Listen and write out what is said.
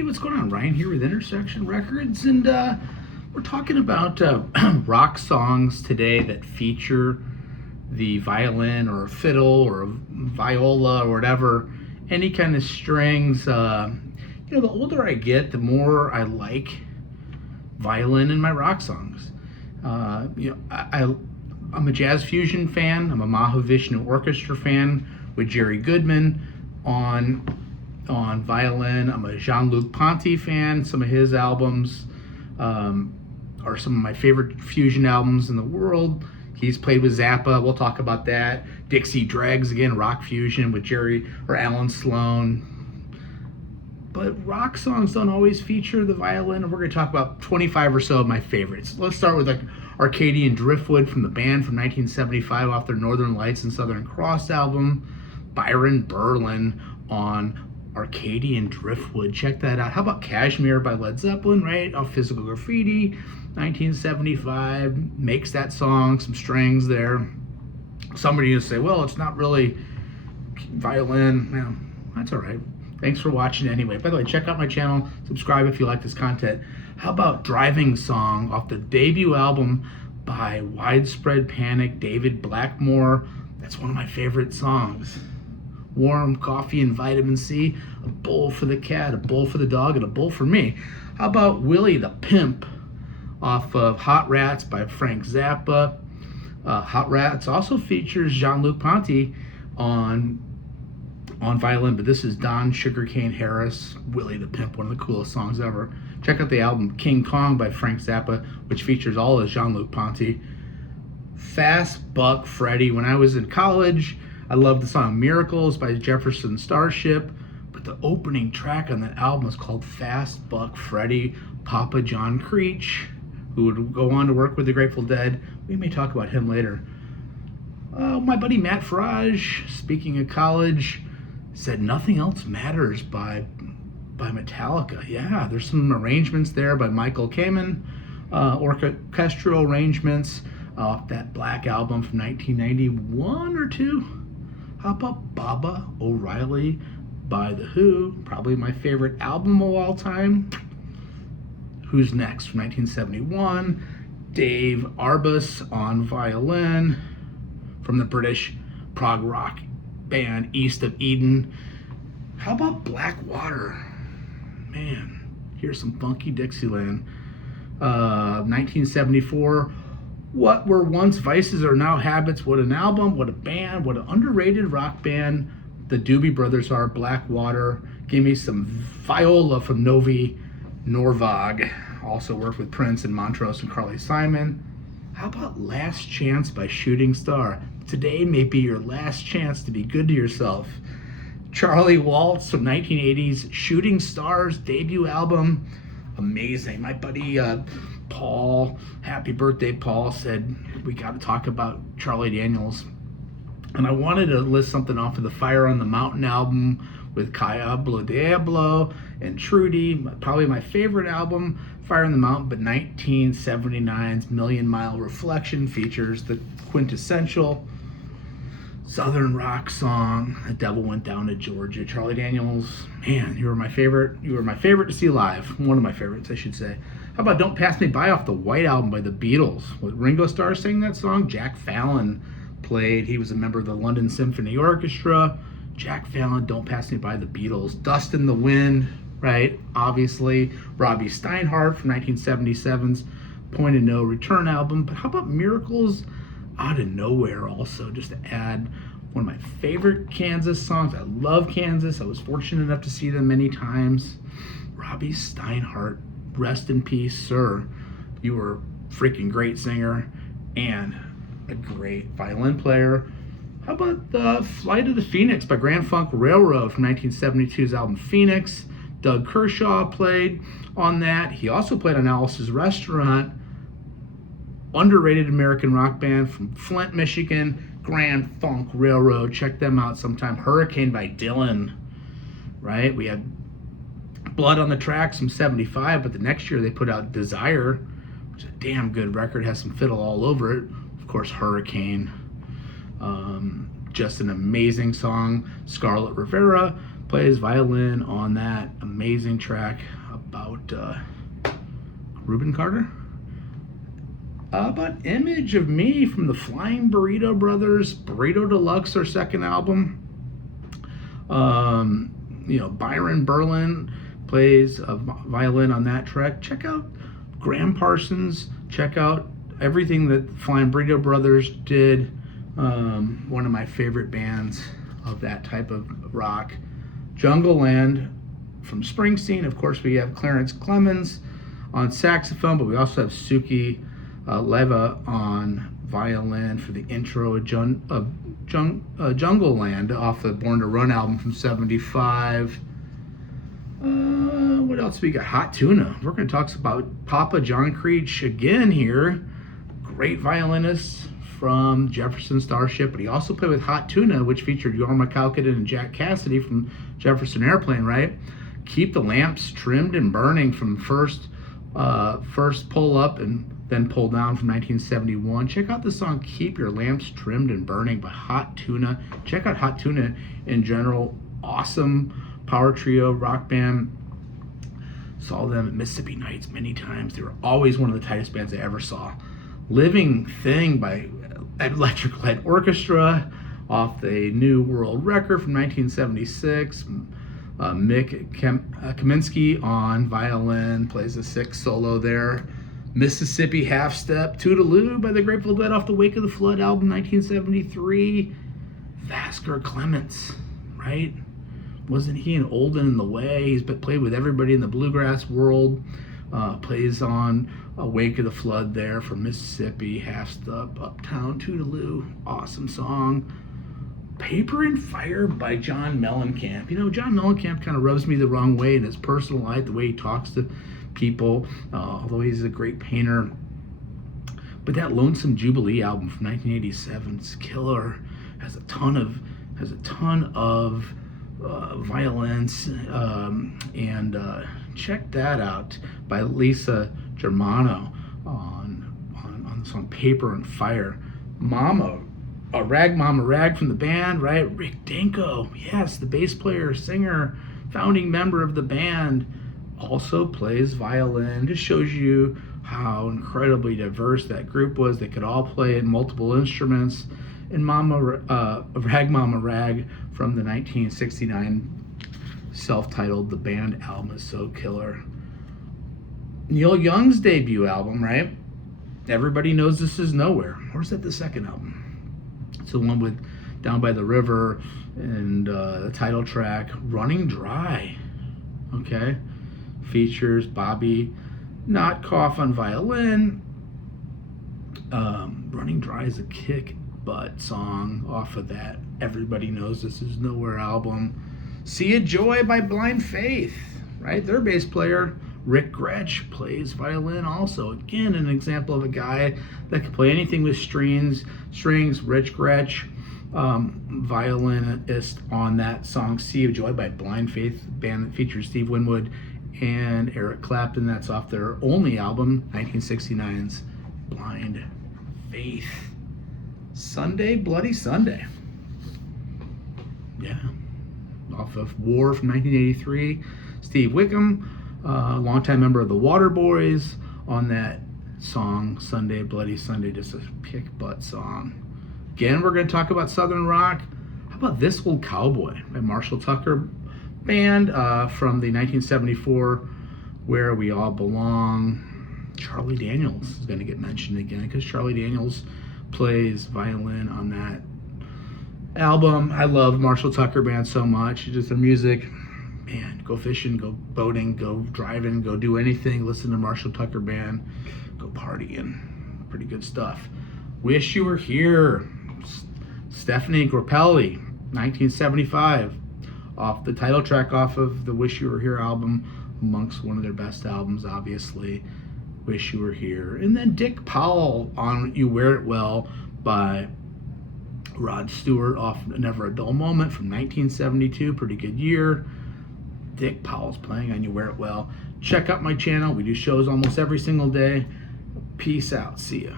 Hey, what's going on? Ryan here with Intersection Records, and we're talking about rock songs today that feature the violin or fiddle or viola or whatever, any kind of strings. The older I get, the more I like violin in my rock songs. I'm a jazz fusion fan. I'm a Mahavishnu Orchestra fan with Jerry Goodman on violin. I'm a Jean-Luc Ponty fan. Some of his albums are some of my favorite fusion albums in the world. He's played with Zappa. We'll talk about that. Dixie Dregs, again, rock fusion with Jerry or Alan Sloan. But rock songs don't always feature the violin, and we're going to talk about 25 or so of my favorites. Let's start with Acadian Driftwood from the band from 1975 off their Northern Lights and Southern Cross album. Byron Berlin on Acadian Driftwood. Check that out. How about Kashmir by Led Zeppelin, right? Off Physical Graffiti, 1975. Makes that song, some strings there. Somebody will say, well, it's not really violin. Well, that's all right. Thanks for watching anyway. By the way, check out my channel. Subscribe if you like this content. How about Driving Song off the debut album by Widespread Panic, David Blackmore. That's one of my favorite songs. Warm coffee and vitamin C, a bowl for the cat, a bowl for the dog, and a bowl for me. How about Willie the Pimp off of Hot Rats by Frank Zappa. Hot Rats also features Jean-Luc Ponty on violin, but this is Don Sugarcane Harris, Willie the Pimp, one of the coolest songs ever. Check out the album King Kong by Frank Zappa, which features all of Jean-Luc Ponty. Fast Buck Freddie. When I was in college, I loved the song Miracles by Jefferson Starship, but the opening track on that album is called Fast Buck Freddie. Papa John Creech, who would go on to work with the Grateful Dead. We may talk about him later. My buddy Matt Farage, speaking of college, said Nothing Else Matters by Metallica. Yeah, there's some arrangements there by Michael Kamen, orchestral arrangements off that Black album from 1991 or 2. How about Baba O'Reilly by The Who, probably my favorite album of all time. Who's Next from 1971. Dave Arbus on violin from the British prog rock band East of Eden. How about Black Water? Man, here's some funky Dixieland. 1974. What Were Once Vices Are Now Habits. What an album, what a band, what an underrated rock band the Doobie Brothers are. Black Water. Give me some viola from Novi Norvag. Also worked with Prince and Montrose and Carly Simon. How about Last Chance by Shooting Star? Today may be your last chance to be good to yourself. Charlie Waltz from 1980's Shooting Stars debut album. Amazing. My buddy Paul, happy birthday Paul, said we got to talk about Charlie Daniels. And I wanted to list something off of the Fire on the Mountain album with Diablo Diablo and Trudy. Probably my favorite album, Fire on the Mountain, but 1979's Million Mile Reflection features the quintessential Southern rock song, The Devil Went Down to Georgia. Charlie Daniels, man, you were my favorite. You were my favorite to see live. One of my favorites, I should say. How about Don't Pass Me By off the White Album by the Beatles? With Ringo Starr singing that song, Jack Fallon played. He was a member of the London Symphony Orchestra. Jack Fallon, Don't Pass Me By, the Beatles. Dust in the Wind, right? Obviously. Robbie Steinhardt from 1977's Point of No Return album. But how about Miracles Out of Nowhere also, just to add one of my favorite Kansas songs. I love Kansas. I was fortunate enough to see them many times. Robbie Steinhardt, rest in peace, sir. You were a freaking great singer and a great violin player. How about Flight of the Phoenix by Grand Funk Railroad from 1972's album Phoenix? Doug Kershaw played on that. He also played on Alice's Restaurant. Underrated American rock band from Flint, Michigan. Grand Funk Railroad. Check them out sometime. Hurricane by Dylan. Right? We had Blood on the Tracks from 75, but the next year they put out Desire, which is a damn good record. Has some fiddle all over it. Of course, Hurricane. Just an amazing song. Scarlett Rivera plays violin on that. amazing track about Reuben Carter. About Image of Me from the Flying Burrito Brothers, Burrito Deluxe, their second album. Byron Berlin plays a violin on that track. Check out Graham Parsons. Check out everything that Flying Burrito Brothers did. One of my favorite bands of that type of rock. Jungleland from Springsteen. Of course, we have Clarence Clemens on saxophone, but we also have Suki Leva on violin for the intro of Jungleland off the Born to Run album from '75. What else we got? Hot Tuna. We're going to talk about Papa John Creech again here. Great violinist from Jefferson Starship, but he also played with Hot Tuna, which featured Jorma Kaukonen and Jack Cassidy from Jefferson Airplane, right? Keep the Lamps Trimmed and Burning from first Pull Up and then Pull Down from 1971. Check out the song Keep Your Lamps Trimmed and Burning by Hot Tuna. Check out Hot Tuna in general. Awesome power trio, rock band. Saw them at Mississippi Nights many times. They were always one of the tightest bands I ever saw. Living Thing by Electric Light Orchestra off the New World Record from 1976. Mick Kaminsky on violin, plays a six solo there. Mississippi Half Step, Toodleoo by the Grateful Dead off the Wake of the Flood album, 1973. Vasker Clements, right? Wasn't he an Old and in the Way? He's played with everybody in the bluegrass world. Plays on Wake of the Flood there from Mississippi, Half Step, Uptown, Toodleoo. Awesome song. Paper and Fire by John Mellencamp. John Mellencamp kind of rubs me the wrong way in his personal life, the way he talks to people, although he's a great painter. But that Lonesome Jubilee album from 1987 is killer. Has a ton of violence, and check that out by Lisa Germano on the song Paper and Fire. Mama Rag from the band, right? Rick Danko, yes, the bass player, singer, founding member of the band, also plays violin. Just shows you how incredibly diverse that group was. They could all play in multiple instruments. And Mama Rag from the 1969 self-titled The Band album is so killer. Neil Young's debut album, right? Everybody Knows This Is Nowhere. Or is that the second album? It's the one with Down by the River and the title track Running Dry. Okay. Features Bobby Notkoff on violin. Running Dry is a kick butt song off of that Everybody Knows This Is Nowhere album. See a Joy by Blind Faith, right? Their bass player Rick Gretsch plays violin also. Again, an example of a guy that can play anything with strings. Rich Gretsch, violinist on that song Sea of Joy by Blind Faith, band that features Steve Winwood and Eric Clapton. That's off their only album, 1969's Blind Faith. Sunday, Bloody Sunday. Yeah. Off of War from 1983. Steve Wickham, longtime member of the Waterboys, on that song Sunday, Bloody Sunday, just a kick butt song. Again, we're going to talk about Southern rock. How about this Ol Cowboy by Marshall Tucker Band from the 1974 Where We All Belong. Charlie Daniels is going to get mentioned again because Charlie Daniels plays violin on that album. I love Marshall Tucker Band so much. Just the music, man, go fishing, go boating, go driving, go do anything, listen to Marshall Tucker Band, go partying. Pretty good stuff. Wish You Were Here, Stephanie Grappelli, 1975, off the title track off of the Wish You Were Here album, amongst one of their best albums, obviously. Wish You Were Here. And then Dick Powell on You Wear It Well by Rod Stewart off Never a Dull Moment from 1972. Pretty good year. Dick Powell's playing on You Wear It Well. Check out my channel. We do shows almost every single day. Peace out. See ya.